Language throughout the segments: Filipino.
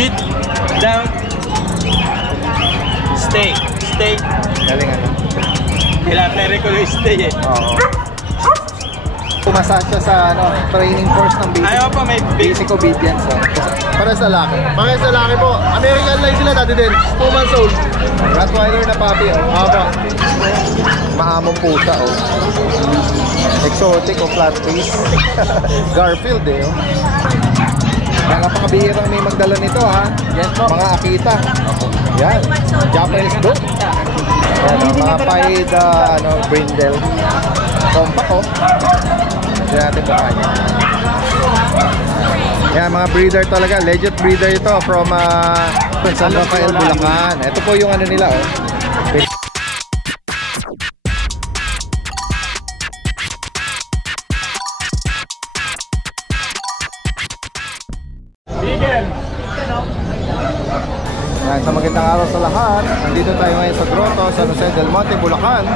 Sit down. Stay. Stay. Galing ano. Kailangan ko yung stay eh. Oo. Pumasa siya sa training course ng basic. Ayaw pa may basic obedience. Para sa laki. Para sa laki po. American line sila dati din. 2 months old. Rottweiler na puppy. Aba. Mahamong pusa exotic o flat face. Garfield Mga pakabihirang may magdala nito Yan po. Mga Akita. Yan. Japanese dog. Yan mga pied brindle. Compact Diyan natin baka yan mga breeder talaga. Legit breeder ito from San Rafael, Bulacan. Ito po yung nila Yan, sa magandang araw sa lahat. Nandito tayo ngayon sa Grotto, San Jose del Monte, Bulacan.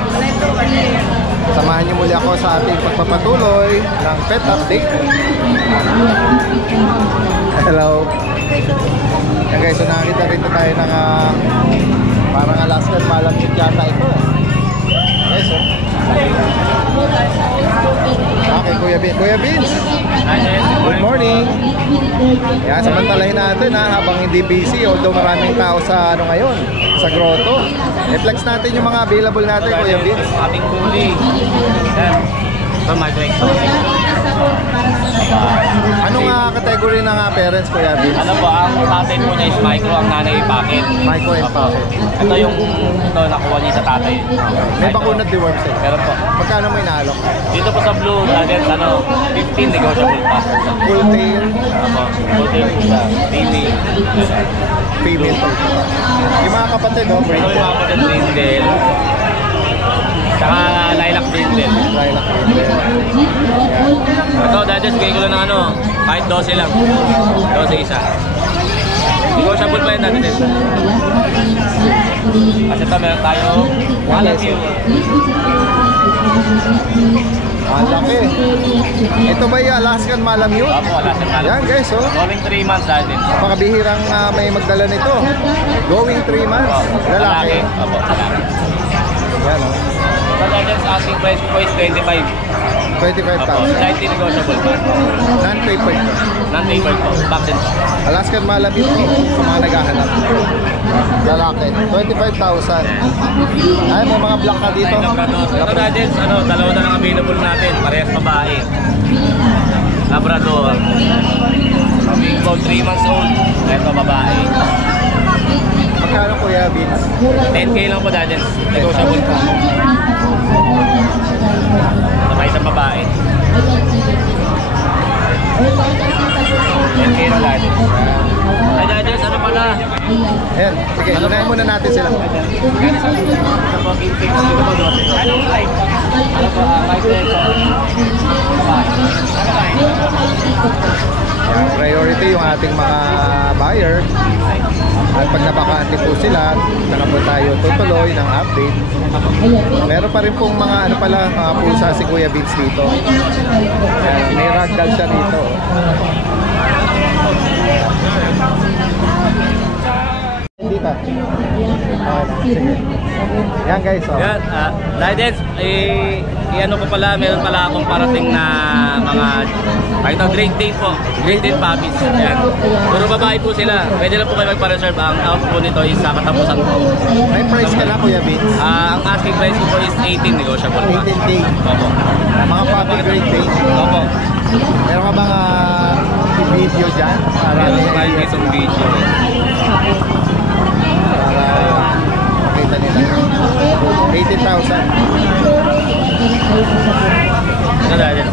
Samahan niyo muli ako sa ating pagpapatuloy ng pet update. Hello. Yan guys, so nakakita rito tayo ng parang Alaskan Malamute yata ito Yes, Okay, Kuya Vince. Good morning. Yan, samantalahin natin habang hindi busy, although maraming tao sa ngayon, sa Grotto. I-flex natin yung mga available natin, Kuya Vince. Ating kuli. Yan. Ito, migrate. Anong category ng parents, Kuya Vince? Ano po, ang tatay po niya is micro, ang nanay pocket. Micro and pocket. Ito yung nakuha niya sa tatay. May bakunat deworm sila. Meron po. Magkano may naalok? Dito po sa blue, 15 negotiable pa. Full tail? Full tail po siya. Female po. Yung mga kapatid, Ito yung mga kapatid brindle. Saka lilac brindle. Lilac brindle. Ito, dahil bigay ko lang ng kahit 12 lang. 12 isa. Negotiable pa yun natin din. Kasi ito meron tayo Malamute. Malaki. Ito ba yung Alaskan Malamute? Opo, Alaskan Malamute. Yan guys, Going 3 months natin. Napakabihirang may magdala nito. Going 3 months. Lalaki. Opo, lalaki. Yan Ito natin sa asking price ko is 25. 25,000. Slightly negotiable pa. Non-papered. Non-papered po. Vaccine po. Alaskan Malamute po sa mga naghahanap. Lalaki. 25,000. Ay, may mga black ka dito. Ito natin, dalawa na lang available natin. Parehas babae. Labrador. Big about 3 months old. Ito babae. Magkano Kuya Vince? 10K lang po natin. Negotiable po. Sabay sa babae. 10K lang natin. Ay, Dodgers, ano pala? Ayan, sige, unahin muna natin sila. Ano po, Kintik? Anong type? Ano po, 5 pesos. Priority yung ating mga buyer. At pag nabakante po sila, saka po tayo tutuloy ng update. Meron pa rin pong mga mga pusa si Kuya Vince dito. Ayan, may ragdoll siya dito. Hindi ka. Sige. Yan guys, Yan, Dodgers, i-ano ko pala, meron pala akong parating na mga Great Dane po. Great Dane puppies. Yan. Puro babae po sila. Pwede lang po kayo magpa-reserve. Ang out po nito is sa katapusan po. May price ka na Kuya Vince? Ang asking price ko po is 18 negotiable pa. 18 day. Opo. Mga puppy Great Dane. Opo. Meron ka bang video dyan? Meron po kayo itong video. Para makita nila. 18,000. Ito Dodgers.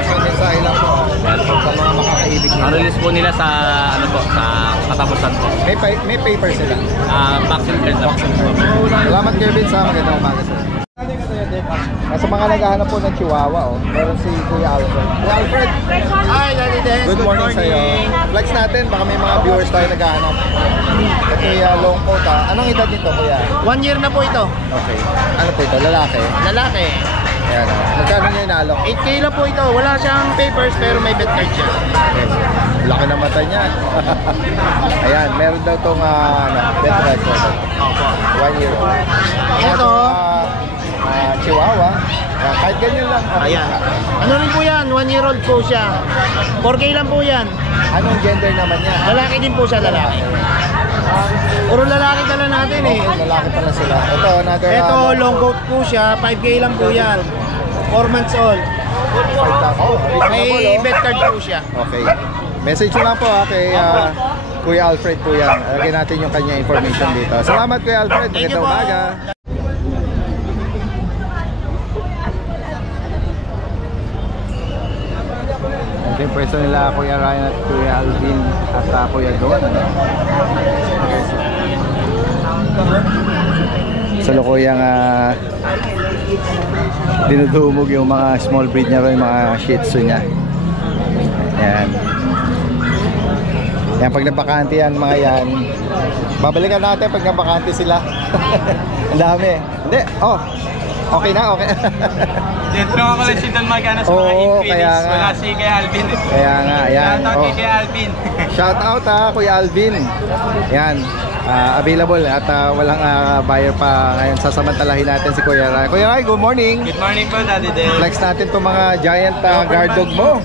Mensahe lang po sa mga makakaibig nila. Ang release po nila sa sa katapusan po. May paper sila. Vaccine card na po. Salamat Kuya Vince sa magandang umaga sir. Sa mga naghahanap po ng Chihuahua, meron si Kuya Alfred. Kuya Alfred! Hi, Daddy Des. Good morning sa'yo. Flex natin, baka may mga viewers tayo naghahanap. Kuya long coat Anong edad nito Kuya? 1 year na po ito. Okay. Ano po ito? Lalaki? Lalaki. Ayan Magkano niya inaalok? 8K lang po ito. Wala siyang papers pero may bet card siya. Okay. Laki ng mata niya. Ayan, meron daw tong bet card ko. 1 year old. Ito. Chihuahua. Ayan, kahit ganyan lang. Ayan. Ano rin po yan? 1 year old po siya. 4K lang po yan. Anong gender naman niya? Lalaki din po siya, lalaki. Puro lalaki tala natin eh. Lalaki pala sila. Ito, another. Ito, long coat po siya. 5K lang po yan. 4 months old. 5,000. May bet card po siya. Okay. Message ko lang po kay Kuya Alfred po yan. Lagyan natin yung kanya information dito. Salamat Kuya Alfred. Thank you Magandang po. umaga. Ito yung pwesto nila Kuya Ryan at Kuya Alvin at Kuya Don. Salukuyang dinudumog yung mga small breed niya rin, mga Shih Tzu niya. Ayan. Yan, pag nabakante yan, mga yan, babalikan natin pag nabakante sila. Ang dami. Hindi, okay na, okay. Dito ako lang si Don Magana sa mga Oo, Infinix. kaya nga. Wala si Kuya Alvin. Kaya nga, ayan. Shoutout kay Kuya Alvin. Shout out Kuya Alvin. Yan. Available at walang buyer pa ngayon. Sasamantalahin natin si Kuya Rai. Kuya Rai, good morning. Good morning po, Daddy Del. Flex natin itong mga giant guard dog mo.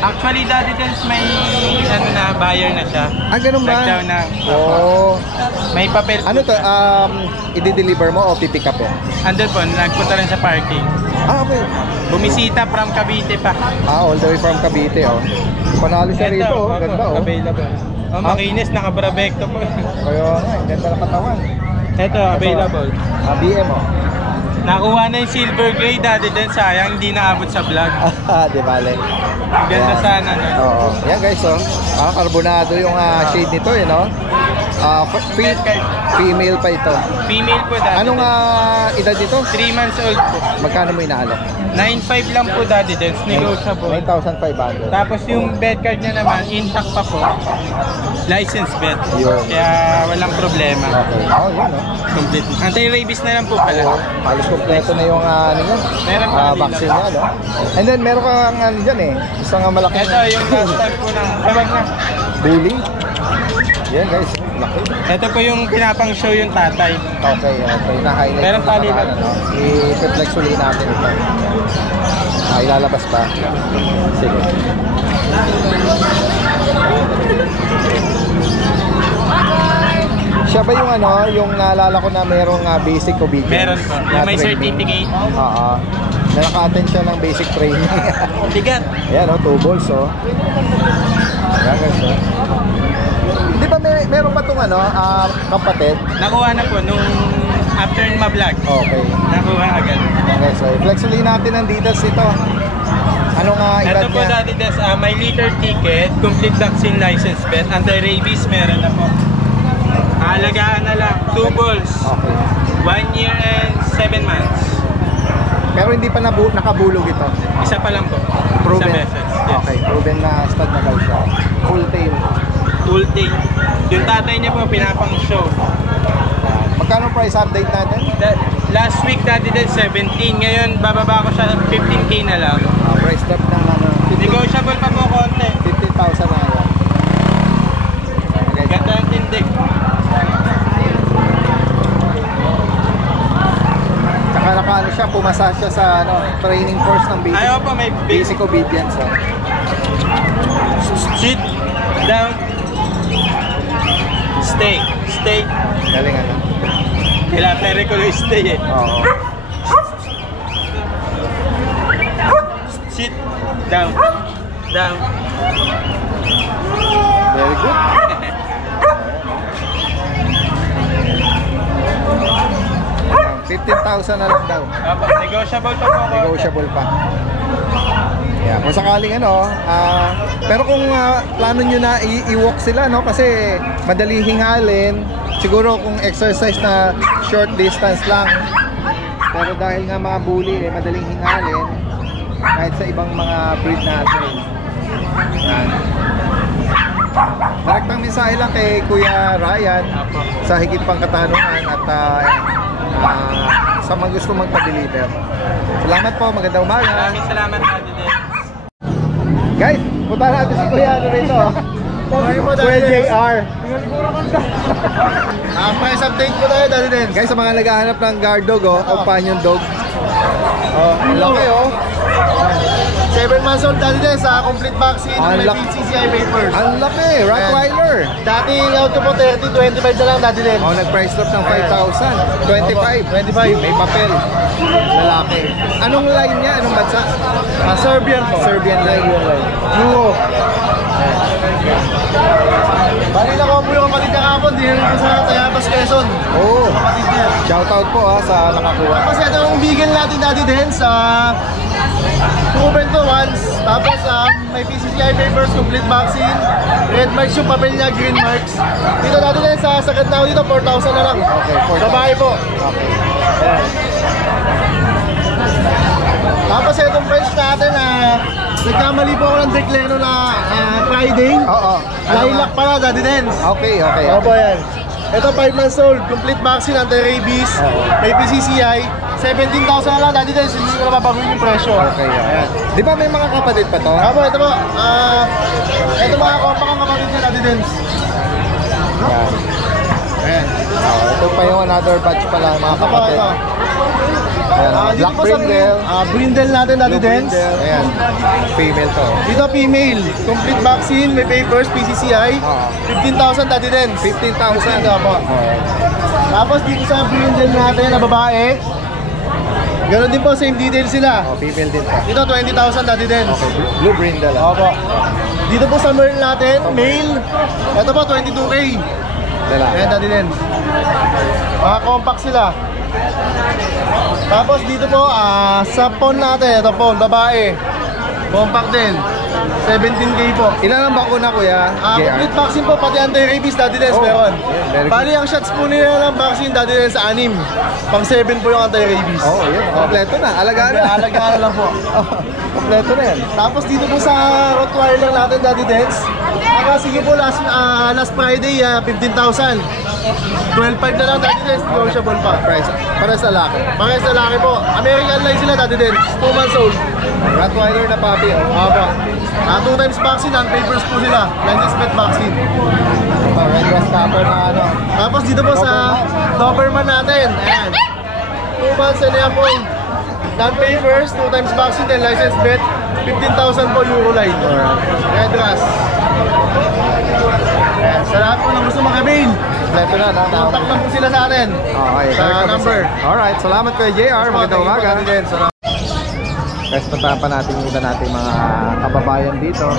Actually, Daddy Del, may buyer na siya. Ganun ba? Nag-down na. Oo. May papel po Ano to? siya. I-deliver mo o pipick up mo? Andun po, nagpunta lang sa parking. Okay. Bumisita from Cavite pa. All the way from Cavite, oh. Panalo siya rito, oh. opo, Ganda, oh. available. Makinis, nakabrabekto po. Kaya nga, ganda ng katawan. Ito, available. BM, oh. Nakuha na yung silver gray, Daddy Del. Sayang, hindi naabot sa vlog. Di bale. Ganda Ayan. sana, no? Oo. Yan guys, oh. Carbonado yung shade nito, eh, no? Female pa ito. Female po, Daddy Anong Del. edad dito? 3 months old po. Magkano mo inaalok? 9.5 lang po, Daddy Del. Negotiable. 9,500. Tapos yung bed card niya naman, intact pa po. License bed. Yun. Kaya walang problema. Okay. Oh, yun, oh. Complete. Anti-rabies na lang po pala. Oo. Halos kompleto na yung ano yan. Meron pa rin vaccine lang. niya, no? And then meron kang ano dyan eh. Isang malaki. Ito yung last time po ng... Tawag na. Bully. Yan guys, laki. Ito po yung pinapang show yung tatay. Okay, okay. Na-highlight. Meron ko tali na lang. ano. I-flex ulit natin ito. Ilalabas pa. Sige. Siya ba yung ano, yung naalala ko na merong basic obedience? Meron po. na May training? certificate. Oo. Naka-attend siya ng basic training. Bigat. Ayan, 2 balls, oh. Ayan, guys, oh. Di ba meron pa itong ano, kapatid? Nakuha na po nung after ma-vlog. Okay. Nakuha agad. Ayan, guys, so i-flex ulit natin ang details ito. Anong edad Ito po, niya? Daddy Des, may liter ticket, complete vaccine license bet, anti-rabies meron na po. Alagaan na lang, 2 balls, Okay. 1 year and 7 months. Pero hindi pa nakabulog ito. Isa pa lang po. Proven. Sa beses. Yes. Okay, proven na stud na daw siya. Full tail. Full thing. Yung tatay niya po, pinapang show. Magkano price update natin? Last week, Daddy Des, 17. Ngayon, bababa ko siya 15K na lang. Price drop ng ano, Negotiable pa po konti. 15,000 na yan. Okay. Ganda ang tindig. Tsaka nakaano siya, pumasa siya sa ano, training course ng basic, Ayaw po, may basic obedience. Oh. Sit down. Stay. Stay. Galing ano. Kailangan pero ko yung stay eh. Oo. Sit down. Down. Very good. 15,000 na lang daw. Negotiable pa po ako. Negotiable pa. Yeah, kung sakaling ano, pero kung plano nyo na i-walk sila, no? Kasi madali hingalin. Siguro kung exercise na short distance lang. Pero dahil nga mga bully, madaling hingalin. Kahit sa ibang mga breed natin. Yan. Direktang mensahe lang kay Kuya Ryan sa higit pang katanungan at sa mga gusto magpa-deliver. Salamat po, magandang umaga. Maraming salamat Daddy Dens. Guys, punta natin si Kuya ano rito. Kuya JR. Price update po tayo, Daddy Dens. Guys, sa mga naghahanap ng guard dog, companion dog. Ang laki, 7 months old, Daddy Dens, complete vaccine, Ang may laki. PCCI papers. Ang laki, Rottweiler. Dating auto po 30, 25 na lang, Daddy Dens. Nag-price drop ng 5,000. 25. 25. May papel. Lalaki. Anong line niya? Anong bansa? Serbian po. Serbian line. Duo. Bali na ko po yung kapatid niya kapon, di rin po sa Tayabas, Quezon. Oh, Kapatid niya. shoutout po sa nakakuha. Tapos ito yung vegan natin, Daddy Dens, proven to once. Tapos may PCCI papers, complete vaccine. Red marks yung papel niya, green marks. Dito Daddy Dens, sa sagad na ako dito, 4,000 na lang. Okay, 4,000. Babae po. Okay. Ayan. Tapos itong price natin, nagkamali po ako ng deklaro na Friday. Oo. Lilac pala, Daddy Dens. Okay. Opo yan. Ito 5 months old, complete vaccine, anti-rabies, may PCCI. 17,000 na lang, Daddy Dens, hindi ko na mabaguhin yung presyo. Okay. Di ba may mga kapatid pa to? Opo, ito po. Ito mga kompak ang kapatid niya, Daddy Dens. Yan. Ayan. Ito pa yung another batch pala mga Ito po, kapatid. ito. Ayan. Dito Black po sa brindle. brindle natin, Daddy Blue Dens. brindle. Ayan. Female to. Dito female, complete vaccine, may papers, PCCI. 15,000, Daddy Dens. 15,000. Ito po. Tapos dito sa brindle natin na babae, ganoon din po, same details sila. Female din to. Dito 20,000, Daddy Dens. Okay. Blue brindle. Opo. Dito po sa Merl natin, male. Ito po, 22K. Lalaki. Ayan, Daddy Dens. Mga compact sila. Tapos dito po, sa pawn natin, ito pawn, babae. Compact din. 17K po. Ilan ang bakuna, Kuya? Complete vaccine po, pati anti-rabies, Daddy Dens, Oh, meron. yeah, very good. Bali, ang shots po nila ng vaccine, Daddy Dens, 6. Pang 7 po yung anti-rabies. Yun. Kompleto na. Alagaan na. Alagaan na lang po. Kompleto na yan. Tapos dito po sa Rottweiler natin, Daddy Dens. Sige po, last Friday, 15,000. 12,500 na lang, Daddy Dens. Negotiable pa. Price. Para sa laki. Mga sa laki po. American line sila, Daddy Dens. 2 months old. Rottweiler na puppy. Opo. 2 times vaccine, non-papers po sila. License pet vaccine. Red West Copper na ano. Tapos dito po sa Doberman natin. Ayan. 2 months and yan po. Non-papers, 2 times vaccine, then license vet. 15,000 po euro line. Red Ras. Ayan. Sa lahat po na gusto mag-avail, Kompleto na. contact lang po sila sa atin. Okay. Sa number. Alright. Salamat Kuya JR. Magandang umaga. Guys, puntahan pa natin yung iba natin mga kababayan dito.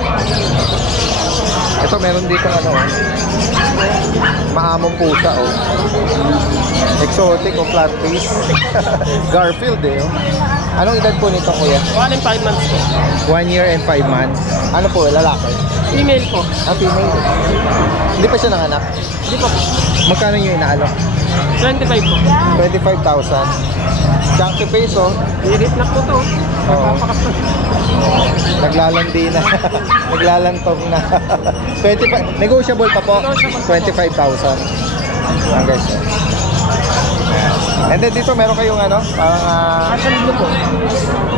Ito, meron dito mahamong pusa, exotic o flat face. Garfield, Anong edad po nito, Kuya? 1 and 5 months po. 1 year and 5 months. Ano po, lalaki? Female po. Female. Hindi pa siya nanganak? Hindi po. Magkano yung inaalok? 25 po. 25,000. Chunky face, Irit na po to. Napakastos. Naglalandi na. Naglalantong na. 25. Negotiable pa po. 25,000. Guys. And then dito meron kayong parang Russian blue po.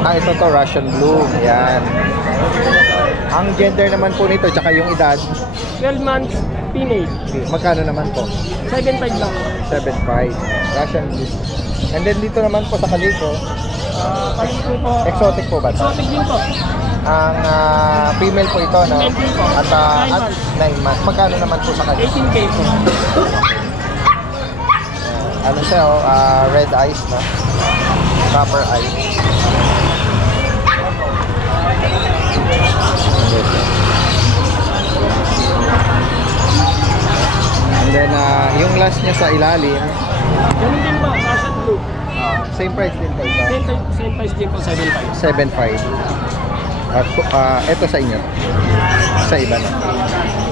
ito to, Russian Blue. Yan. Ang gender naman po nito tsaka yung edad, 12 months, female. magkano naman po? 7.5 lang po. 7.5. Russian Blue. And then dito naman po sa kaliko, Palito po. exotic po ba ito? Exotic din po. Ang female po ito, no? Female din po. At 9 months. Magkano naman po sa kanya? 18K po. Ano siya, red eyes, no? Copper eyes. And then, yung last niya sa ilalim, Ganun din po. Russian blue. same price din po ito. Same price din po, 7.5. 7.5. At ito sa inyo. Sa iba na.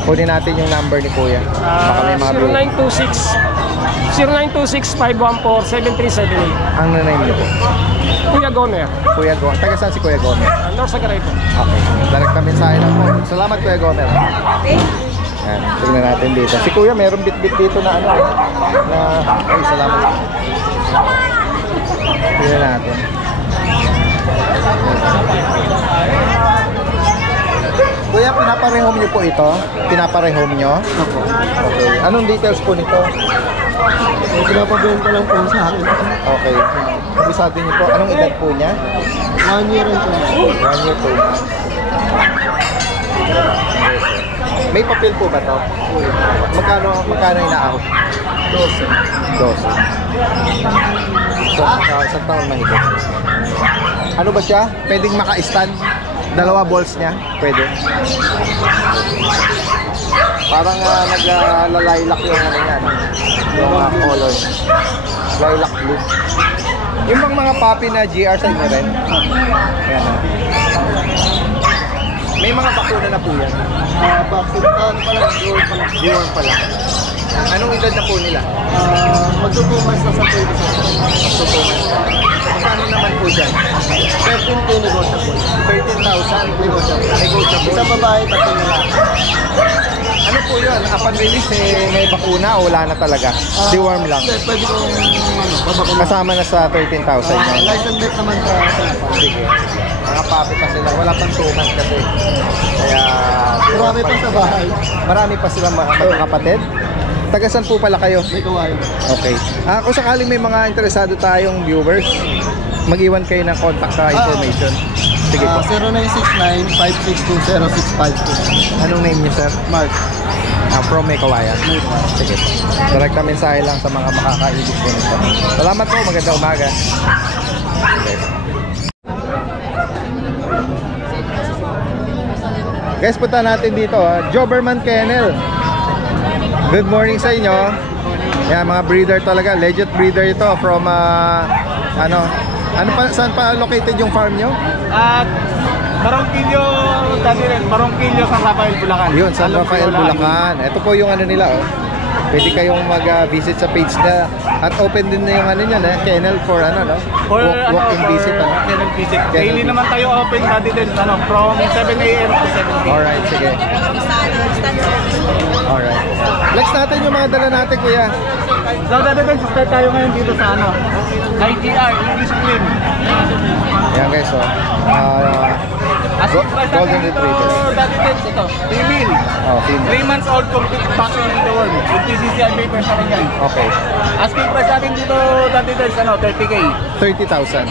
Kunin natin yung number ni Kuya. Baka may mga 0926-514-7378. Ang nanay niyo po. Kuya Gomer. Kuya Gomer. Taga saan si Kuya Gomer? North Sagaray po. Okay. Direct na mensahe lang po. Salamat Kuya Gomer. Ayan, tingnan natin dito. Si Kuya meron bit-bit dito na ay salamat. Tingnan natin. Kuya, pinaparehome nyo po ito? Pinaparehome nyo? Okay. Anong details po nito? Pinapabenta lang po sa akin. Okay. Sabi niyo po, anong edad po niya? 1 year and 2 months. 1 year, 2 months. May papel po ba to? Magkano inaahok? 12. 12. So, isang taon mahigit. Ano ba siya? Pwedeng maka-stand? Dalawa balls niya? Pwede. Parang nag-lilac yung ano niya, no? Yung color. Lilac blue. Yung bang mga puppy na GR sa inyo rin? Ayan, no? May mga bakuna na po yan. Vaccine, ano pala, deworm pala. Deworm pala. Anong edad na po nila? Magtutumas na sa 20. Magkano naman po dyan? 13K negotiable. 13,000 Negotiable. negotiable. Isang babae, tatlo nila. Ano po yun? Upon release, may bakuna o wala na talaga? Deworm lang. Pwede kong babakuna. Kasama na sa 13,000 yun. License date naman sa Sige. Mga papi pa sila. Wala pang 2 months kasi. Kaya... Marami pa sa bahay. Marami pa silang mga kapatid. Tagasan po pala kayo? May kawain. Okay. Kung sakaling may mga interesado tayong viewers, mag-iwan kayo ng contact sa information. Sige po. 0969-562-0652. Anong name niyo, sir? Mark. From Mekawayan. Sige po. Direkta mensahe lang sa mga makakaibig po nito. Salamat po. Magandang umaga. Okay. Guys, punta natin dito. Doberman Kennel. Good morning sa inyo. Yan, mga breeder talaga. Legit breeder ito from saan pa located yung farm nyo? At Barangkilyo, Barangkilyo, San Rafael, Bulacan. Yun, San Rafael, Bulacan. Ito po yung ano nila, oh. Pwede kayong mag-visit sa page na at open din na yung ano niyan, kennel for ano, no? Walk-in visit, ano? Kennel visit. Kennel Daily visit. naman tayo open natin din, from 7 a.m. to 7 p.m. Alright, sige. Alright. Flex natin yung mga dala natin, kuya. So, dati din, start tayo ngayon dito sa IGR, English Cream. Ayan guys, oh. Asking price Golden natin dito, Retriever. dati din, ito, female. Oh, female. 3 months old, complete vaccine in the world. With PCCI papers na rin yan. Okay. Asking price natin dito, dati din, 30K. 30,000.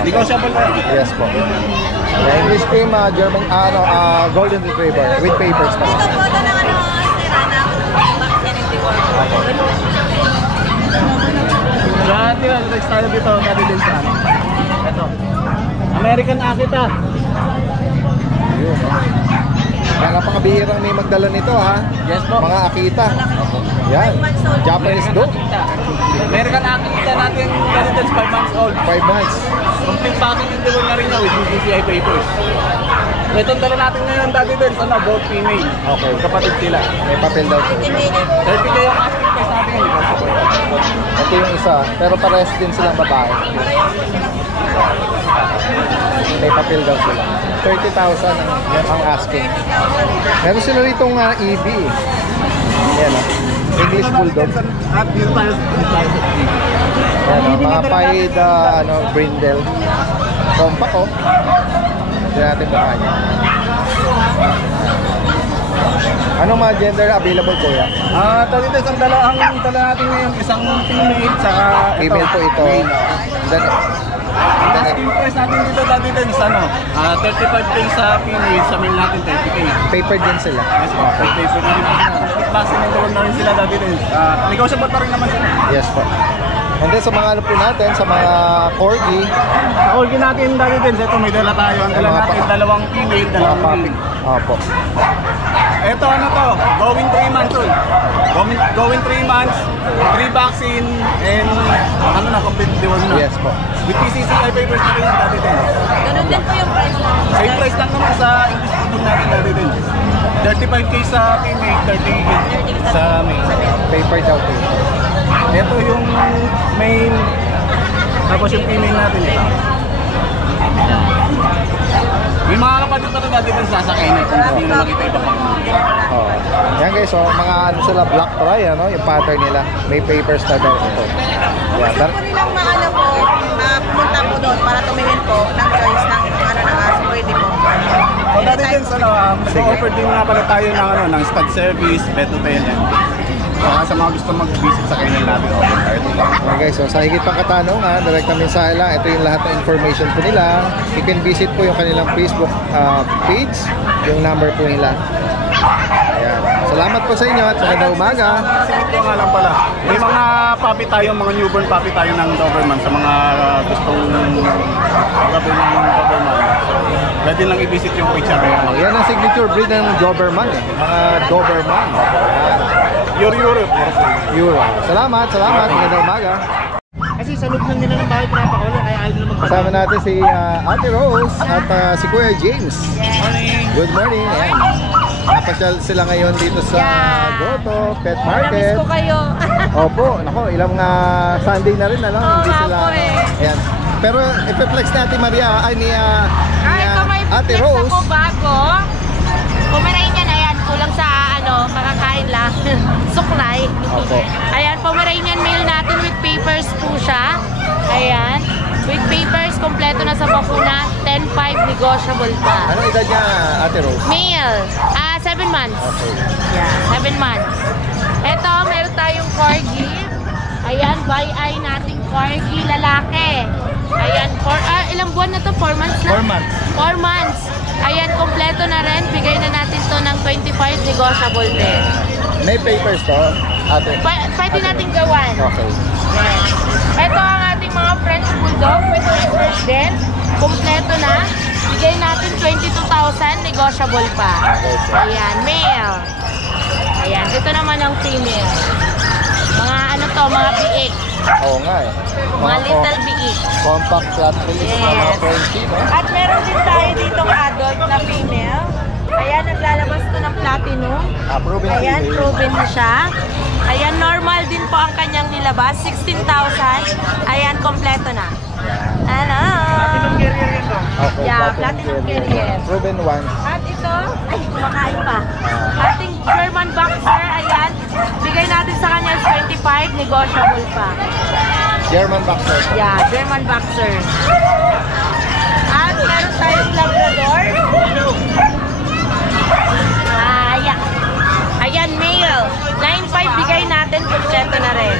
Negotiable na. Yes po. Yeah, English cream, German, Golden Retriever with papers na. Ito po ito ng vaccine in the world. Dati lang, tayo dito, dati din sa ito. American Akita. Yun, oh. Kaya napakabihirang may magdala nito, ha? Yes po. Mga Akita. Yan. Japanese dog. American Akita natin, dati din 5 months old. 5 months. Complete vaccine in the world na rin niya with PCCI papers. Itong dala natin ngayon dati din, both female. Okay. Kapatid sila. May papel daw po. 30K yung asking price natin. Ito yung isa. Pero parehas din silang babae. May papel daw sila. 30,000 ang asking. Meron sila ritong EB. Yan, English Bulldog. At dito tayo sa Yan, mga paid, brindle. Compact, oh. Hindi natin baka niya. Anong mga gender available, kuya? Dati din, ang dala natin ngayon, isang female, saka Female po ito. Then, asking price natin dito dati din sa 35K sa female, sa male natin 30K. paper din sila. Yes po, paper na rin po sila. Vaccine and na rin sila dati din. Negotiable pa rin naman sila. Yes po. And then sa mga ano po natin, sa mga corgi, Sa organ natin dati din, ito may dala tayo. Ang dala Mga natin, pa- dalawang female, mga dalawang puppy. male. Opo. Ito going 3 months old. Going 3 months, 3 vaccine, and complete deworm na. Yes po. With PCCI papers na rin yung dati din. Ganun din po yung price natin. Same price lang naman sa English Bulldog natin dati din. 35K sa female, 30K sa male. Paper daw po. Ito yung main, tapos yung female natin. May mga kapatid pa ito dati ng sasakay na kung hindi na makita iba pang Oh. Yan guys, so mga ano sila, black try, ano, yung pattern nila. May papers na daw ito. Yan, Gusto ko nilang maano po, pumunta po doon para tumingin po ng choice ng ano na aso. Pwede po. O dati din sa offer din nga pala tayo ng, ano, ng stud service, pet hotel yan. Sa mga gusto mag-visit sa kainan natin, open tayo dito. Okay guys, so sa higit pang katanungan, direct mensahe lang, ito yung lahat ng information po nila. You can visit po yung kanilang Facebook page, yung number po nila. Ayan. Salamat po sa inyo at sa kada umaga. Ito nga lang pala. May mga puppy tayo, mga newborn puppy tayo ng Doberman sa mga gustong gabi ng Doberman. Pwede lang i-visit yung page natin. Oh, yan ang signature breed ng Doberman eh. Mga Doberman. Ayan. Europe. Euro. Salamat. Magandang umaga. Kasi sa loob lang nila ng bahay, pinapakawala, kaya ayaw nila magpapakawala. Kasama natin si Ate Rose at si Kuya James. Good morning. Ayan. Napasyal sila ngayon dito sa Grotto Pet Market. Namiss ko kayo. Opo, nako, ilang Sunday na rin, ano? Oo, Hindi nga sila, po eh. Ayan. Pero ipeflex natin Maria, ay ni Ito may Ate flex Rose. ako bago. Pomeranian na yan. Kulang sa ano, makakain lang. Suklay. Opo. Ayan, Pomeranian male natin with papers po siya. Ayan. With papers, kompleto na sa bakuna. 10.5 negotiable pa. Anong edad niya, Ate Rose? Male. 7 months. Okay. Yeah, 7 months. Ito, meron tayong corgi. Ayan, by eye nating corgi, lalaki. Ayan, ilang buwan na to? 4 months na? 4 months. 4 months. Ayan, kompleto na rin. Bigay na natin to ng 25 negotiable din. May papers to, Ate? Pwede natin gawan. Okay. Yes. Ito ang ating mga French Bulldog with papers din. Kompleto na. Bigay natin 22,000, negotiable pa. Ayan, male. Ayan, ito naman ang female. Mga ano to, mga biik. Oo nga eh. Mga little biik. Compact flat release na mga Yes. Frenchie, no? At meron din tayo ditong adult na female. Ayan, naglalabas to ng platinum. Proven Ayan, female. proven na siya. Ayan, normal din po ang kanyang nilabas. 16,000. Ayan, kompleto na. Ano? Okay, Yeah, platinum platinum carrier. carrier. Proven one. At ito, ay, kumakain pa. Ating German Boxer, ayan. Bigay natin sa kanya 25, negotiable pa. German Boxer. Yeah, German Boxer. At meron tayong Labrador. Ayan. Ayan, male. 9.5 bigay natin, kompleto na rin.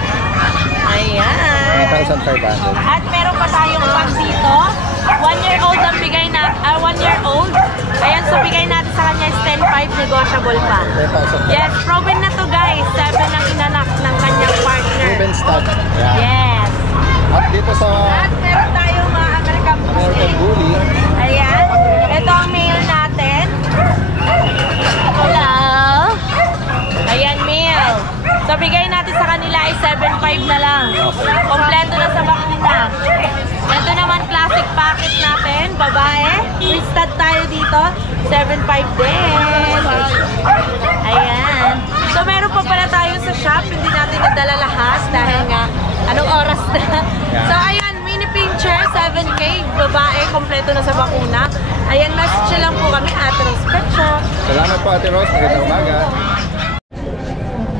Ayan. 9,500. At meron pa tayong pag dito. 1-year-old ang bigay na, 1-year-old. Ayan, so bigay natin sa kanya is 10.5, negotiable pa. 10,000. Yes, proven na to guys. 7 ang inanak ng kanyang partner. Proven stud. Yan. Yes. At dito sa At meron tayong mga American American Bully. Bully, Ayan. Ito ang male natin. Hello. Ayan, male. So, bigay natin sa kanila ay 7.5 na lang. Kompleto na sa bakuna. Ito naman, classic packet natin. Babae. Free stud tayo dito. 7.5 din. Ayan. So, meron pa pala tayo sa shop. Hindi natin nadala lahat dahil nga, anong oras na. So, ayan, mini pincher, 7K. Babae, kompleto na sa bakuna. Ayan, message lang po kami, Ate Rose Pet Shop. salamat po Ate Rose, magandang umaga.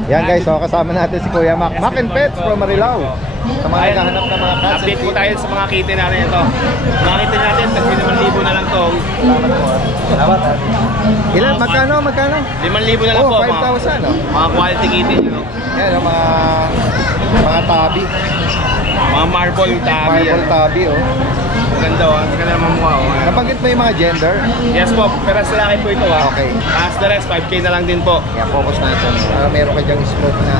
Yan guys, so kasama natin si Kuya Mac. Mac and Pets from Marilao. Sa mga naghahanap ng mga cats. Update po tayo sa mga kitten natin ito. Mga kitten natin, tag 5,000 na lang to. Salamat po. Salamat. Ilan? Magkano? 5,000 na lang Oh, po. 5,000 oh. Mga quality kitten. You know? Yan, oh, mga tabi. Mga marble tabi. Marble tabi, oh. Maganda oh. Ang ganda naman mukha oh. Nabanggit mo yung mga gender? Yes po, pero sa laki po ito ah. Okay. As the rest, 5K na lang din po. Yan, focus natin. Meron ka dyang smoke na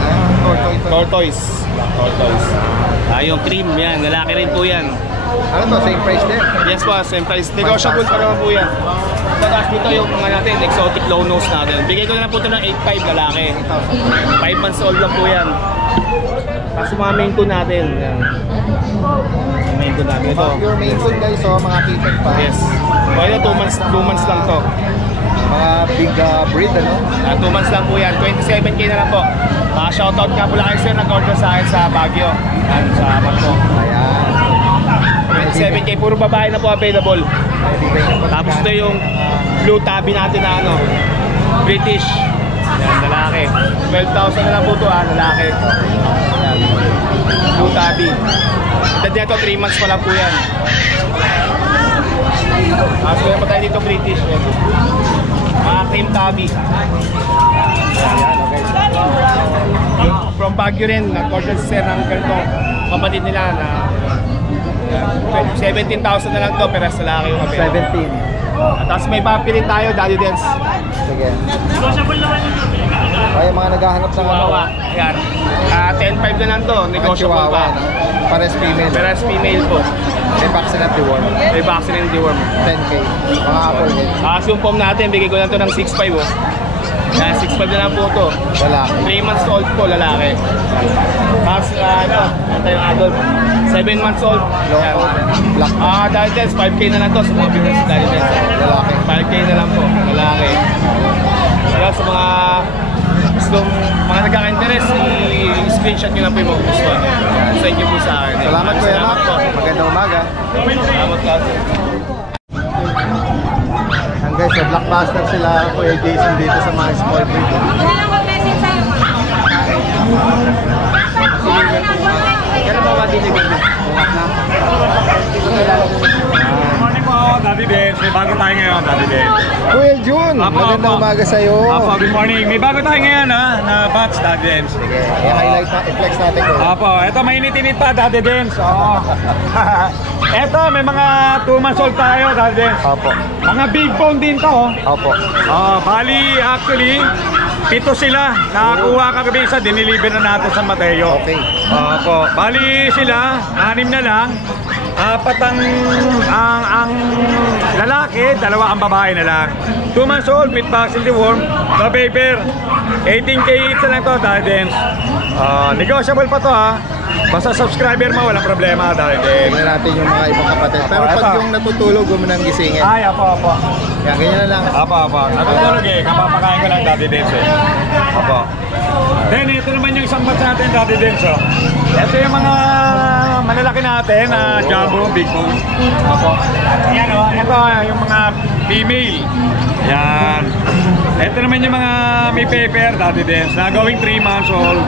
tortoise. Tortoise. Yung cream yan, lalaki rin po yan. Ano to? Same price din? Yes po, same price. Negotiable pa naman po yan. Tapos dito yung mga natin, exotic low nose natin. Bigay ko na lang po ito ng 8.5 lalaki. 5 months old lang po yan. Tapos yung mga main tune natin. Yan. Yung main tune natin. Ito. Your main food guys, oh, mga kitten pa. Yes. So ito 2 months lang to. Mga big breed, ano? 2 months lang po yan. 27K na lang po. Shoutout nga po lang kayo sir, nag-order sa akin sa Baguio. Yan, sa Marco. Ayan. 27K, puro babae na po available. Bibigay ng Tapos ito yung blue tabby natin na ano, British. Yan, lalaki. 12,000 na lang po ito, lalaki. Yan. Blue tabby. Edad nito, 3 months pa lang po yan. Meron pa tayo dito British. Mga cream tabby. Yan, okay. From Baguio rin, nag-order si Sir ng ganito. Kapatid nila na 17,000 na lang to, pero sa laki yung kapatid. 17. At tapos may papi rin tayo, Daddy Dance. Sige. Ay, mga naghahanap ng ano. Chihuahua. Yan. 10,500 na lang to, negotiable pa. Pares female. Pero female po. May vaccine at deworm. May vaccine and deworm. 10K. Mga apple head. Yung pom natin, bigay ko lang to ng 6,500 oh. Yan, 6,500 na lang po to. Lalaki. 3 months old po, lalaki. Tapos, ito yung adult. 7 months old. Long coat. Black. Daddy Dance, 5K na lang to sa mga business sa Daddy Dance. Lalaki. 5K na lang po, lalaki. Kaya sa mga gustong, mga nagkaka-interest, i-screenshot nyo lang po yung mga gusto. Send nyo po sa akin. Salamat Kuya Mac. po. Magandang umaga. Salamat po. Ang guys, sa Blockbuster sila Kuya Jason dito sa mga small breed. Kailangan mag-message sa'yo. Kaya ba madinig? Morning po, Daddy Dance. May bago tayo ngayon, Daddy Dance. Kuya Jun, magandang umaga sa'yo. Apo, good morning. May bago tayo ngayon na batch, Daddy Dance. Sige, i-highlight na, i-flex natin ko. Apo, eto mainit-init pa, Daddy Dance. Oo. Eto, may mga 2 months old tayo, Daddy Dance. Opo. Mga big bone din to. Opo. Bali, actually, 7 sila. Nakakuha kagabi isa, diniliver na natin sa Mateo. Okay. Opo. Bali sila, 6 na lang. 4 ang lalaki, 2 ang babae na lang. 2 months old with vaccine deworm, no paper. 18K each na lang to, Daddy Dance. Negotiable pa to ha. Basta subscriber mo, walang problema, Daddy Dance. Tingnan natin yung mga ibang kapatid. Pero pag Eto. yung natutulog, huwag mo nang gisingin. Ay, apo. Yan, ganyan na lang. Apo. Natutulog eh, kapapakain ko lang, Daddy Dance eh. Apo. Then, ito naman yung isang batch natin, Daddy Dance. Oh. Ito yung mga malalaki natin, jumbo, big bone. Apo. Yan o, ito yung mga female. Yan. Ito naman yung mga may paper, Daddy Dance, na going 3 months old.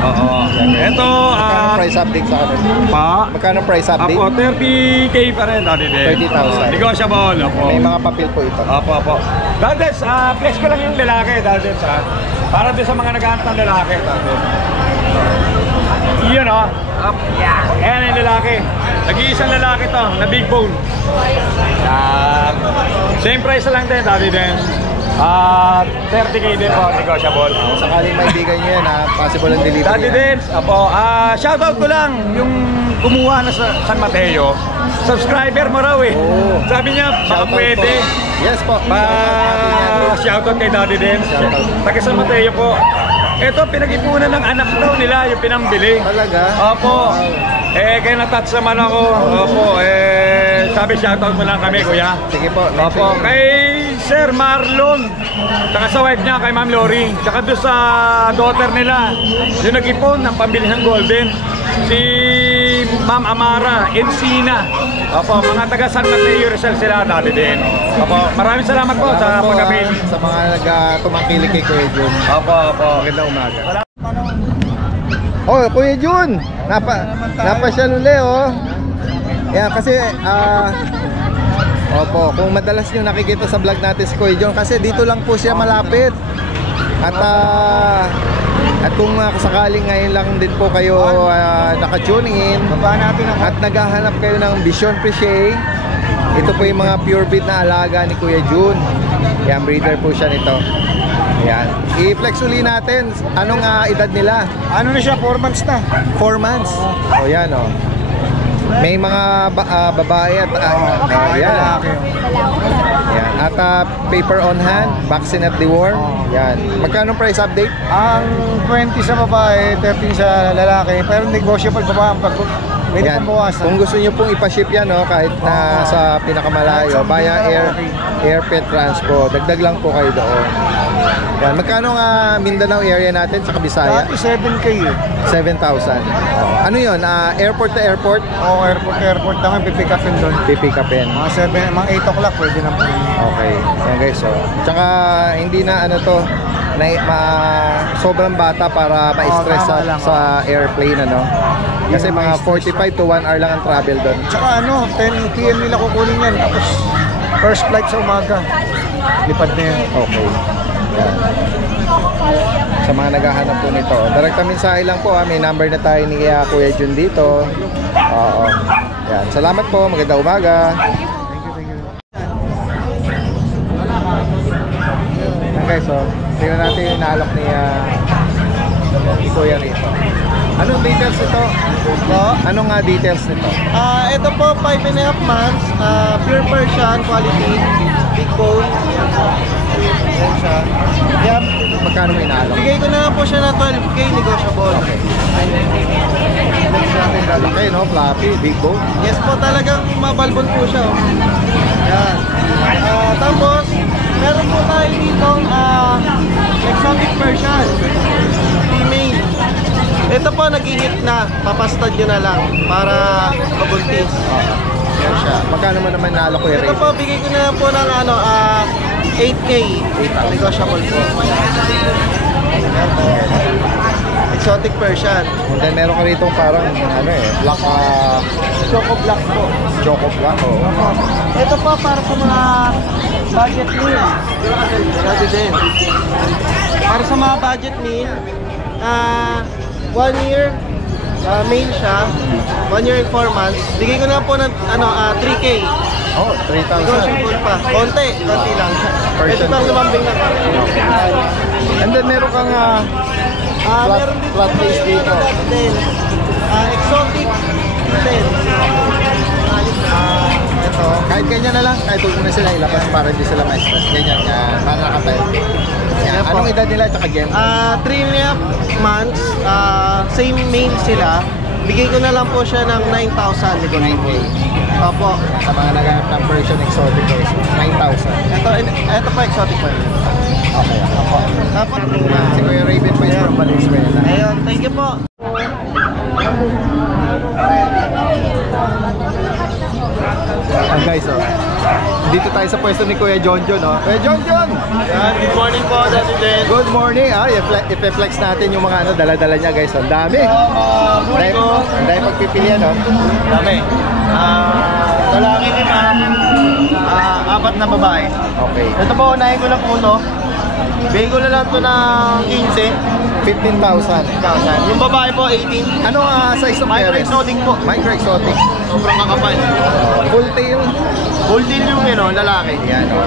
Oo. Ito, Magkano price update sa kanila? Magkano price update? Apo, 30K pa rin, Daddy Dance. 30,000. Negotiable, apo. May mga papel po ito. Apo. Dades, flex ko lang yung lalaki, Dades, para din sa mga naghahanap ng lalaki, Dades. Yun, Ayan yung lalaki. Nag-iisang lalaki to, na big bone. Same price lang din, Dades. 30K din po, negotiable. Sakaling maibigan nyo yan, possible ang delivery. Daddy Dance, apo, shoutout ko lang yung kumuha na sa San Mateo. Subscriber mo raw eh. Oo. Sabi niya, baka Shoutout pwede. po. Yes po. Shoutout kay Daddy Dance. Shoutout. Taga San Mateo po. Ito, pinag-ipunan ng anak daw nila, yung pinambili. Talaga? Opo. Kaya na-touch naman ako. Opo, sabi shoutout mo lang kami, kuya. Sige po. Opo, kay Sir Marlon, saka sa wife niya, kay Ma'am Lori, saka doon sa daughter nila, yung nag-ipon ng pambili ng golden, si Ma'am Amara, Encina. Opo, mga taga San Mateo Rizal sila dati din. Opo, maraming salamat po sa pag-avail. Sa mga nag-tumangkilik kay Kuya Jun. Opo. Magandang umaga. Oh, Kuya Jun! Napasyal uli, oh. Yan, kasi, opo, kung madalas nyo nakikita sa vlog natin si Kuya Jun, kasi dito lang po siya malapit. At kung sakaling ngayon lang din po kayo naka-tune in at naghahanap kayo ng Vision Preche, ito po yung mga pure breed na alaga ni Kuya Jun. Yan, breeder po siya nito. Yan. I-flex uli natin. Anong edad nila? Ano na siya, 4 months na. 4 months. O yan, o. May mga babae at yan. Yan. At paper on hand, vaccine at deworm. Yan. Magkano price update? Ang 20 sa babae, 13 sa lalaki, pero negotiable pa ba ang Pwede Yan. pong bawasan. Kung gusto nyo pong ipaship yan, no, kahit na sa pinakamalayo, via airpet transpo, dagdag lang po kayo doon. Yan. Magkano nga Mindanao area natin sa Kabisaya? Dati 7K eh. 7,000. Ano yun? Airport to airport? Oo, airport lang, pipick upin doon. Pipick upin. Mga 8 o'clock, pwede na po. Okay. Yan guys, so. Tsaka hindi na ano to, sobrang bata para ma-stress tama lang. sa airplane, ano? Kasi mga 45 to 1 hour lang ang travel doon. Tsaka 10 PM nila kukunin yan. Tapos, first flight sa umaga. Lipad na yan. Okay. Yan. Sa mga naghahanap po nito, direct mensahe lang po, may number na tayo ni Kuya Jun dito. Oo. Yan. Salamat po, magandang umaga. Yan guys, so tingnan natin yung naalok ni Kuya rito. Anong details nito? Anong details nito? Ito po, 5.5 months. Pure Persian quality. Big bone. Yan siya. Yep. Magkano may naalok? Bigay ko na lang po siya na 12K negotiable. Okay. Laki, no? Fluffy, big bone. Yes po, talagang mabalbon po siya. Oh. Yan. Tapos, meron po tayo dito exotic Persian. Female. Ito po, nag-hit na. Papastad nyo na lang para mabuntis. Yan siya. Magkano mo naman naalok, Kuya Ito Ray? po, bigay ko na lang po ng 8K. Negotiable po. Yan po. Exotic Persian. And then meron ka rito parang black, Choco Black po. choco black. Oh. Ito po para sa mga budget meal. Grabe din. Para sa mga budget meal, 1 year, male siya, 1 year and 4 months. Bigay ko na po ng 3K. Oh, 3,000. Negotiable pa. Konti lang. Pwede pang lumambing na pa. And then meron kang Meron dito flat face dito. din. Exotic din. Ito, kahit ganyan na lang, kahit huwag mo na sila ilabas para hindi sila ma-stress. Ganyan, para nakatayo. Yan. Anong edad nila at saka gem? 3.5 months, same male sila. Bigay ko na lang po siya ng 9,000 negotiable. Opo. Sa mga naghanap ng Persian exotic guys, 9,000. Ito pa exotic pa rin. Okay, ako. Tapos, Si Kuya Raven po is from Valenzuela. ayun, thank you po. Guys, dito tayo sa pwesto ni Kuya Jonjon, no? Kuya Jonjon! Good morning po, Daddy Den. Good morning! I-flex natin yung mga dala-dala niya guys. Ang dami! Huli ko. Ang dami pagpipilian, no? Dami. Lalaki din apat na babae. Okay. Ito po, unahin ko lang po ito. Bigay ko na lang ito ng 15,000. 15,000. Yung babae po, 18. Ano size of Micro parents? exotic po. Micro exotic. Sobrang kakapal. Full tail. Full deal yung lalaki. Yan, no?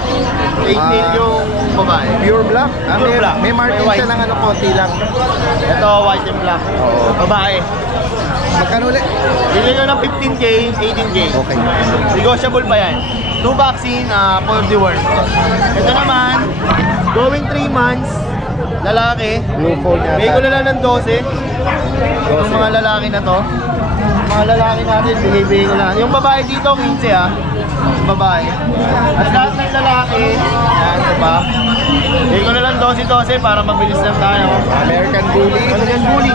18 yung babae. Pure black. Pure black. May marking May white. siya ng konti lang. Ito, white and black. Oo. Babae. Magkano ulit? Bigay ko ng 15K, 18K. Okay. Negotiable pa yan. 2 vaccine for the world. Ito naman, going 3 months, lalaki. Blue phone yata. Bigay ko na lang ng 12. Yung mga lalaki na to. Mga lalaki natin, bigay ko lang. Yung babae dito, 15 Yung babae. At lahat ng lalaki, yan, diba? Bigay ko na lang 12 para mabilis lang tayo. American Bully. American Bully.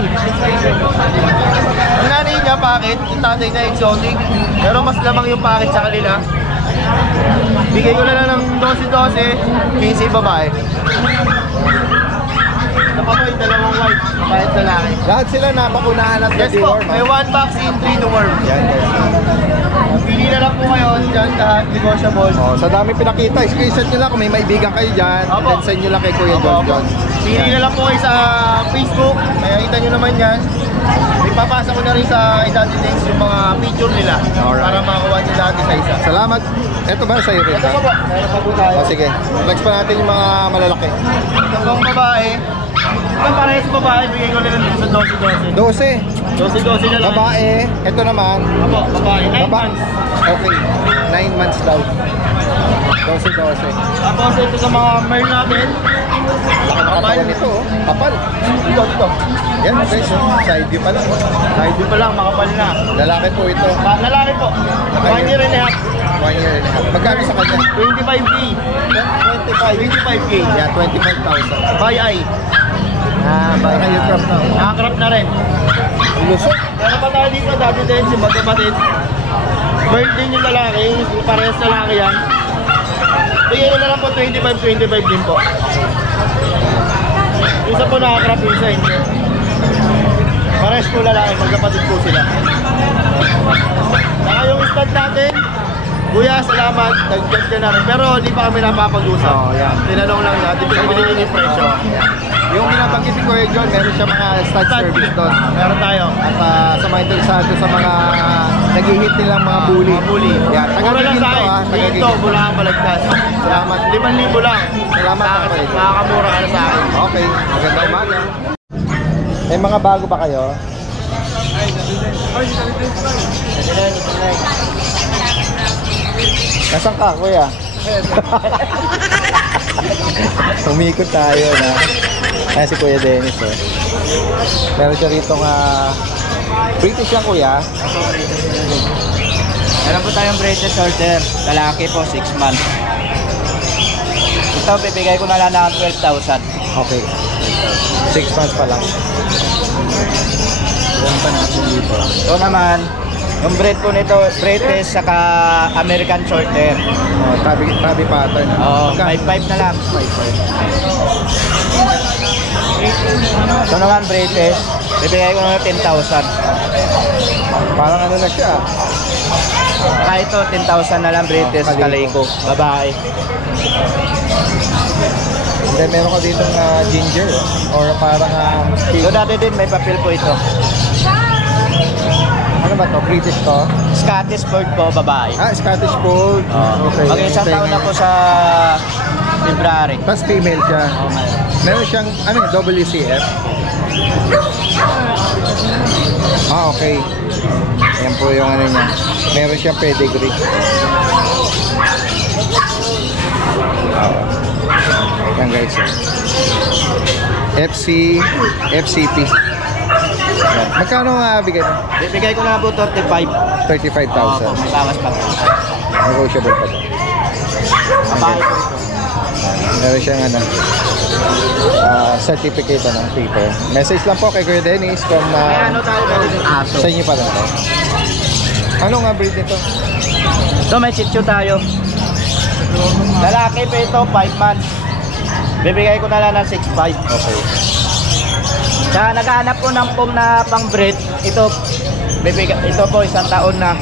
Ang nanay niya, packet. Yung tatay na exotic. Pero mas lamang yung packet sa kanila. Bigay ko na lang ng 12, 15 babae. Ito pa po yung dalawang white, kahit lalaki. Lahat sila napakunahan at Yes po, may 1 vaccine, 3 to worm. Yan, guys. Pili na lang po kayo dyan, lahat negotiable. Oh, sa dami pinakita, screenshot nyo lang kung may maibigan kayo dyan. Opo. Then send nyo lang kay Kuya Opo, Jonjon. Pili na lang po kayo sa Facebook, makikita nyo naman yan. Ipapasa ko na rin sa Idadi Links yung mga picture nila. Alright. Para makakuha nyo lahat isa-isa. Salamat. Ito ba sa'yo rin? Ito po po, meron pa po tayo. Oh, sige. Flex pa natin yung mga malalaki. Ito pong babae. Ito parehas babae, bigay ko na lang sa 12. 12. 12 na lang. Babae. Ito naman. Opo, babae. 9 Baba. months. Okay. 9 months daw. 12. Tapos ito sa mga Merl natin. Laki ng katawan nito, oh. Kapal. Dito. Yan, guys, oh. Side view pa lang. Oh. Side view pa lang, makapal na. Lalaki po ito. Lalaki po. 1 year and a half. 1 year and a half. Magkano sa kanya? 25K. 25K. Yeah, 25,000. By eye. Naka-aircraft na. Nakakrap na rin. Lusok. Meron pa tayo dito, dati din, si magkapatid. Bird din yung lalaki, parehas lalaki yan. Bigyan na lang po 25 din po. Isa po nakakrap, isa hindi. Parehas po lalaki, magkapatid po sila. Saka yung stud natin, Kuya, salamat, nag-chat ka na rin. Pero hindi pa kami napapag-usap. Yan. Tinanong lang natin, binigyan yung presyo. Yung binabanggit ni Kuya John, meron siya mga stud service doon. Meron tayo. At sa mga interesado sa mga nag-hit nilang mga bully. Bully. Yan. Mura lang sa akin. Taga Dito, Bulacan Balagtas. Salamat. 5,000 lang. Salamat, Kuya John. Makakamura ka na sa akin. Okay, magandang umaga. May mga bago ba kayo? Nasaan ka, Kuya? Umikot tayo na. Ayan si Kuya Dennis, oh. Meron siya rito nga British yan, Kuya. Meron po tayong British Shorter. Lalaki po, 6 months. Ito, bibigay ko na lang ng 12,000. Okay. 6 months pa lang. Ilan pa natin dito? Ito naman, yung breed po nito, British saka American Shorter. Oh, tabi pattern. Oo, 5-5 na lang. 5-5. Ito naman British, bibigay ko na ng 10,000. Parang ano na siya. Saka ito, 10,000 na lang British, Calico. Babae. Hindi, meron ka dito ginger or parang Ito dati din, may papel po ito. ano ba to? British to? Scottish Fold po, babae. Scottish Fold. Okay. Mag-isang taon na po sa February. Tapos female siya. Meron siyang, WCF. Okay. Ayan po yung ano niya. Meron siyang pedigree. Yan guys. FCP. Yan. Magkano nga bigay mo? Bibigay ko na po 35. 35,000. May bawas pa po. Negotiable pa to. Babae po ito. Meron siyang certificate ng paper. Message lang po kay Kuya Dennis from May ano tayo dito? Aso. sa inyo pa rin to. Ano nga breed nito? So may Shih Tzu tayo. Lalaki pa ito, 5 months. Bibigay ko na lang ng 6.5. Okay. Sa naghahanap ko ng pom na pang breed, ito po 1 taon na.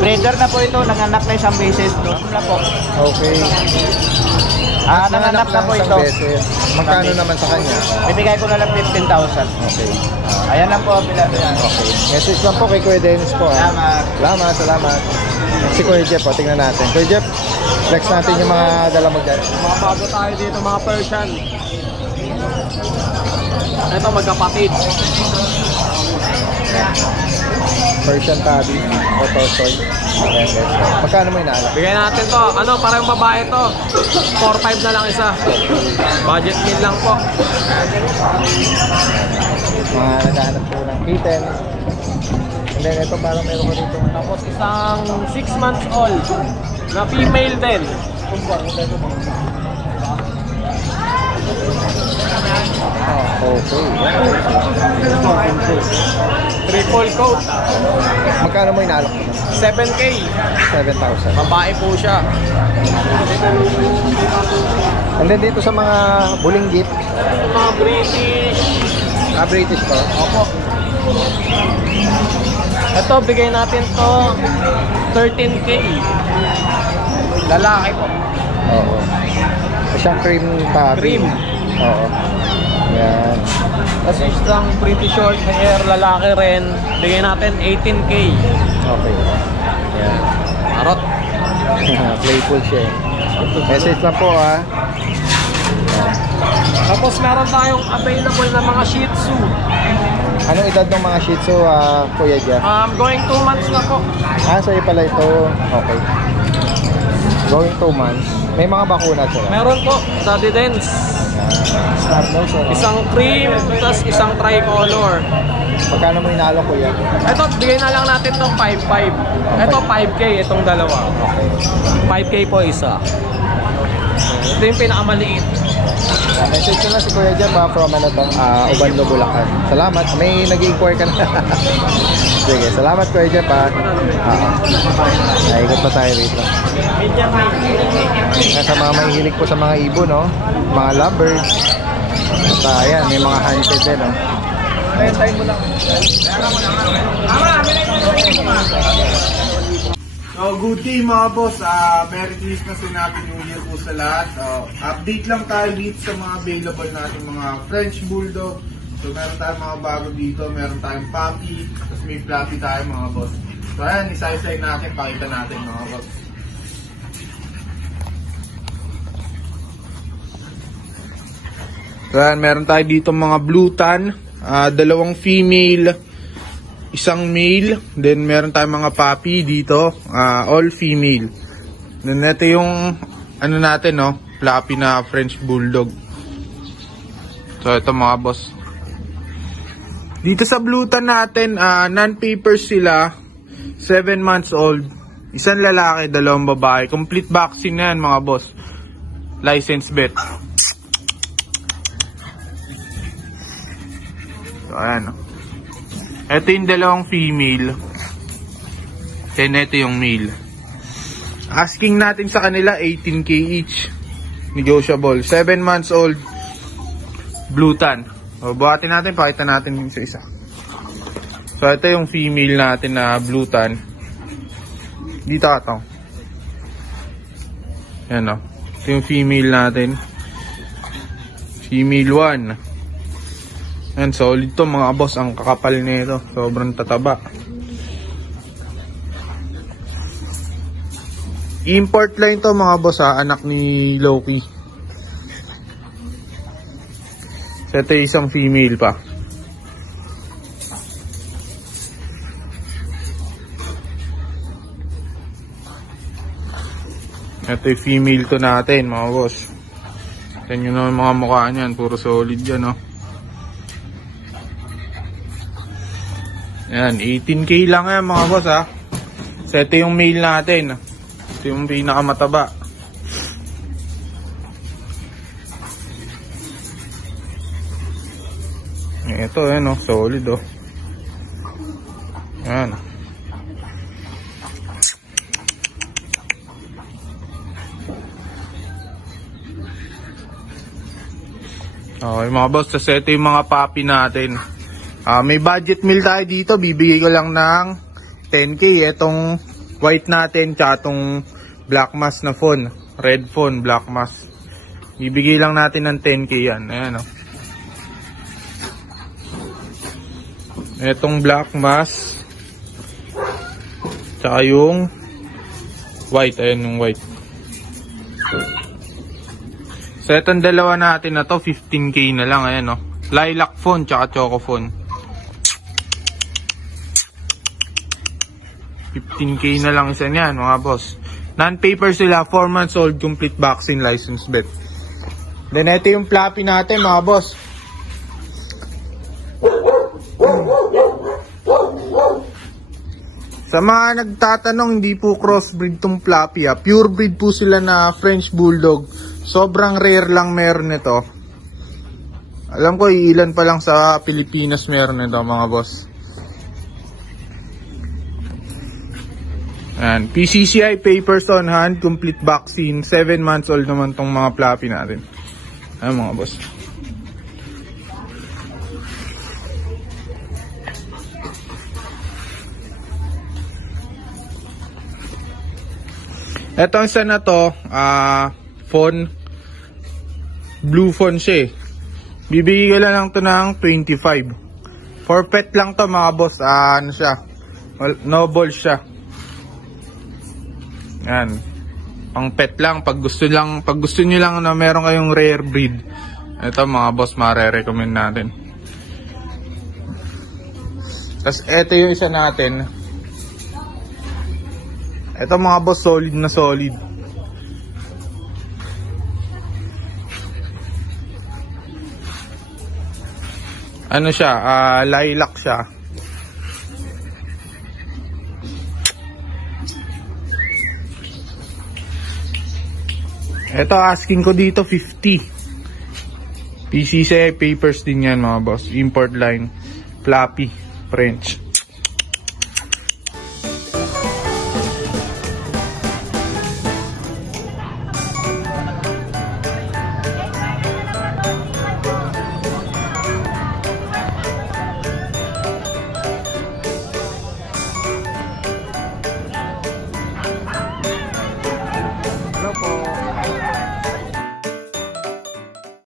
Breeder na po ito, nanganak na isang beses. Na po. Okay. Nanganak na po isang ito. beses. Magkano naman sa kanya? Bibigay ko na lang 15,000. Okay. Ayan lang po, pila-pila. Okay. Message lang po kay Kuya Dennis po. Salamat. Salamat. Si Kuya Jeff, tingnan natin. Kuya Jeff, flex natin yung mga dala mo dyan. Mga bago tayo dito, mga Persian. Ito, magkapatid. Persian Tabby o Tortoise. Ayan guys. Magkano mo inaalok? Bigyan natin to. Parang babae to. 4-5 na lang isa. Budget meal lang po. Mga naghahanap po ng kitten. And then ito parang meron ka dito. Tapos isang 6 months old na female din. Okay. Triple coat. Magkano mo inaalok mo? 7K. 7,000. Babae po siya. And then dito sa mga bulinggit, Mga British. British to. Opo. Ito, bigay natin to 13K. Lalaki po. Oo. Siyang cream tabby. Cream. Oo. Yan. Tapos isang pretty short hair, lalaki rin. Bigay natin 18K. Okay. Yan. Arot. Playful siya. Message lang po ha. Tapos meron tayong available na mga Shih Tzu. Anong edad ng mga Shih Tzu, Kuya Jeff? Going 2 months na po. Sa'yo pala ito. Okay. Going 2 months. May mga bakuna sila. Meron po, Daddy Dens. Star nose, ano? Isang cream, tapos isang tricolor. Magkano mo inaalok ko yan? Ito, bigay na lang natin itong 5.5. Ito, 5K, itong dalawa. 5K po isa. Ito yung pinakamaliit. Message nyo na si Kuya Jeff from ano to, Ubando, Bulacan. Salamat. May nag-inquire ka na. Sige, salamat Kuya Jeff Ikot pa tayo rito. Sa mga mahihilig po sa mga ibon, no? Mga lovebirds. At ayan, may mga hunted din, no? So, good day mga boss. Merry Christmas and Happy New Year po sa lahat. Update lang tayo dito sa mga available natin mga French Bulldog. So, meron tayong mga bago dito. Meron tayong puppy. Tapos may fluffy tayo mga boss. So, ayan, isa-isay natin. Pakita natin mga boss. So, ayan, meron tayo dito mga blue tan. Dalawang female, isang male, then meron tayong mga puppy dito, all female. Then ito yung ano natin, no, fluffy na French Bulldog. So ito mga boss. Dito sa blue tan natin, non-papers sila, 7 months old, isang lalaki, dalawang babae, complete vaccine na yan mga boss, license vet. So ayan, ito yung dalawang female. Then ito yung male. Asking natin sa kanila 18K each. Negotiable. 7 months old. Blue tan. So, buhatin natin. Pakita natin yung isa. So ito yung female natin na blue tan. Dito ka to. Yan o. Ito yung female natin. Female 1. Yan, solid to mga boss. Ang kakapal nito. Sobrang tataba. Import line to mga boss anak ni Loki. So, ito isang female pa. Ito yung female to natin mga boss. Tignan nyo naman mga mukha niyan. Puro solid yan, no? Yan, 18K lang yan mga boss, ha. So, ito yung male natin. Ito yung pinakamataba. Ito, yan, oh. Solid, oh. Yan. Okay mga boss, so ito yung mga puppy natin. May budget meal tayo dito, bibigay ko lang ng 10K. Itong white natin, tsaka itong black mask na phone, red phone, black mask. Bibigay lang natin ng 10K yan. Ayan, oh. Itong black mask, tsaka yung white, ayan yung white. So itong dalawa natin na to, 15K na lang, ayan, oh. Lilac phone, tsaka choco phone. 15K na lang isa niyan mga boss. Non-paper sila, 4 months old, complete vaccine, license vet. Then ito yung fluffy natin mga boss. Sa mga nagtatanong, hindi po crossbreed tong fluffy, pure breed po sila na French Bulldog. Sobrang rare lang meron nito. Alam ko ilan pa lang sa Pilipinas meron nito mga boss. And PCCI papers on hand, complete vaccine, 7 months old naman tong mga fluffy natin. Ayan mga boss. Etong isa na to, phone, blue phone siya, bibigay ko lang to ng 25. For pet lang to mga boss, ano siya, no balls siya. Yan, pang pet lang, pag gusto niyo lang na meron kayong rare breed, ito mga boss, mare-recommend natin. Tapos ito yung isa natin. Ito mga boss, solid na solid. Ano siya, lilac siya. Ito, asking ko dito 50. PCCI papers din yan mga boss. Import line. Flappy. French.